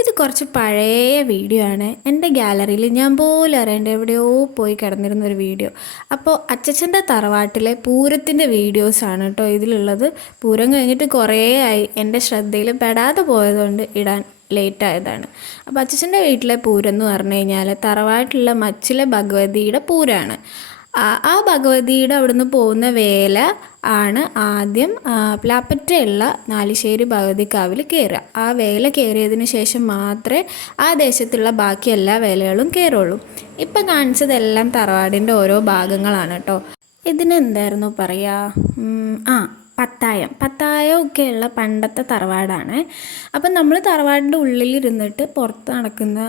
ഇത് കുറച്ച് പഴയ വീഡിയോ ആണ്. എൻ്റെ ഗാലറിയിൽ ഞാൻ പോലും അറിയേണ്ട എവിടെയോ പോയി കിടന്നിരുന്നൊരു വീഡിയോ. അപ്പോൾ അച്ചച്ചൻ്റെ തറവാട്ടിലെ പൂരത്തിൻ്റെ വീഡിയോസാണ് കേട്ടോ ഇതിലുള്ളത്. പൂരം കഴിഞ്ഞിട്ട് കുറേ ആയി, എൻ്റെ ശ്രദ്ധയിൽ പെടാതെ പോയതുകൊണ്ട് ഇടാൻ ലേറ്റ് ആയതാണ്. അപ്പോൾ അച്ചച്ചൻ്റെ വീട്ടിലെ പൂരം എന്ന് പറഞ്ഞു കഴിഞ്ഞാൽ തറവാട്ടിലുള്ള മച്ചിലെ ഭഗവതിയുടെ പൂരമാണ്. ആ ഭഗവതിയുടെ അവിടുന്ന് പോകുന്ന വേല ആണ് ആദ്യം പ്ലാപ്പറ്റയുള്ള നാലിശ്ശേരി ഭഗവതിക്കാവിൽ കയറുക. ആ വേല കയറിയതിന് ശേഷം മാത്രമേ ആ ദേശത്തുള്ള ബാക്കി എല്ലാ വേലകളും കയറുള്ളൂ. ഇപ്പം കാണിച്ചതെല്ലാം തറവാടിൻ്റെ ഓരോ ഭാഗങ്ങളാണ് കേട്ടോ. ഇതിനെന്തായിരുന്നു പറയുക? പത്തായമൊക്കെയുള്ള പണ്ടത്തെ തറവാടാണ്. അപ്പം നമ്മൾ തറവാടിൻ്റെ ഉള്ളിലിരുന്നിട്ട് പുറത്ത് നടക്കുന്ന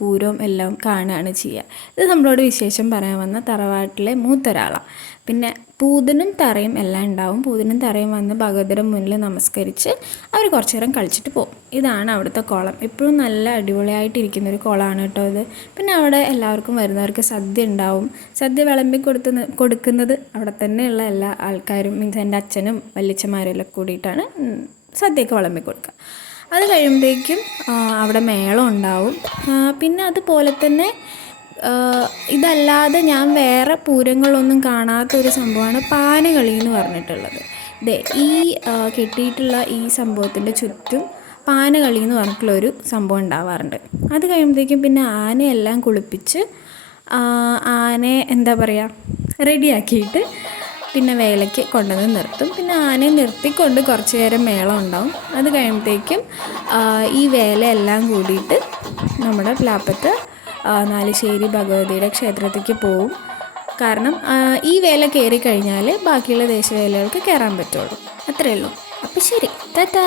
പൂരവും എല്ലാം കാണുകയാണ് ചെയ്യുക. ഇത് നമ്മളോട് വിശേഷം പറയാൻ വന്ന തറവാട്ടിലെ മൂത്തൊരാളാണ്. പിന്നെ പൂതനും തറയും എല്ലാം ഉണ്ടാവും. പൂതനും തറയും വന്ന് ഭഗവതിയുടെ മുന്നിൽ നമസ്കരിച്ച് അവർ കുറച്ച് നേരം കളിച്ചിട്ട് പോകും. ഇതാണ് അവിടുത്തെ കുളം. എപ്പോഴും നല്ല അടിപൊളിയായിട്ടിരിക്കുന്നൊരു കുളമാണ് കേട്ടോ ഇത്. പിന്നെ അവിടെ എല്ലാവർക്കും വരുന്നവർക്ക് സദ്യ ഉണ്ടാവും. സദ്യ വിളമ്പി കൊടുക്കുന്നത് അവിടെ തന്നെയുള്ള എല്ലാ ആൾക്കാരും, മീൻസ് എൻ്റെ അച്ഛനും വല്യച്ഛന്മാരും എല്ലാം കൂടിയിട്ടാണ് സദ്യയൊക്കെ വിളമ്പി കൊടുക്കുക. അത് കഴിയുമ്പോഴേക്കും അവിടെ മേളം ഉണ്ടാവും. പിന്നെ അതുപോലെ തന്നെ ഇതല്ലാതെ ഞാൻ വേറെ പൂരങ്ങളൊന്നും കാണാത്തൊരു സംഭവമാണ് പാനകളി എന്ന് പറഞ്ഞിട്ടുള്ളത്. ഈ കെട്ടിയിട്ടുള്ള ഈ സംഭവത്തിൻ്റെ ചുറ്റും പാനകളി എന്ന് പറഞ്ഞിട്ടുള്ളൊരു സംഭവം ഉണ്ടാവാറുണ്ട്. അത് കഴിയുമ്പോഴത്തേക്കും പിന്നെ ആനയെല്ലാം കുളിപ്പിച്ച് ആനയെ എന്താ പറയുക റെഡിയാക്കിയിട്ട് പിന്നെ വേലയ്ക്ക് കൊണ്ടുവന്ന് നിർത്തും. പിന്നെ ആനയെ നിർത്തിക്കൊണ്ട് കുറച്ച് നേരം മേളം ഉണ്ടാവും. അത് കഴിയുമ്പോഴത്തേക്കും ഈ വേലയെല്ലാം കൂടിയിട്ട് നമ്മുടെ പ്ലാപ്പത്ത് നാലിശ്ശേരി ഭഗവതിയുടെ ക്ഷേത്രത്തിലേക്ക് പോവും. കാരണം ഈ വേല കയറി കഴിഞ്ഞാൽ ബാക്കിയുള്ള ദേശവേലകൾക്ക് കയറാൻ പറ്റുള്ളൂ. അത്രയേ ഉള്ളൂ. അപ്പോൾ ശരി, ടാറ്റാ.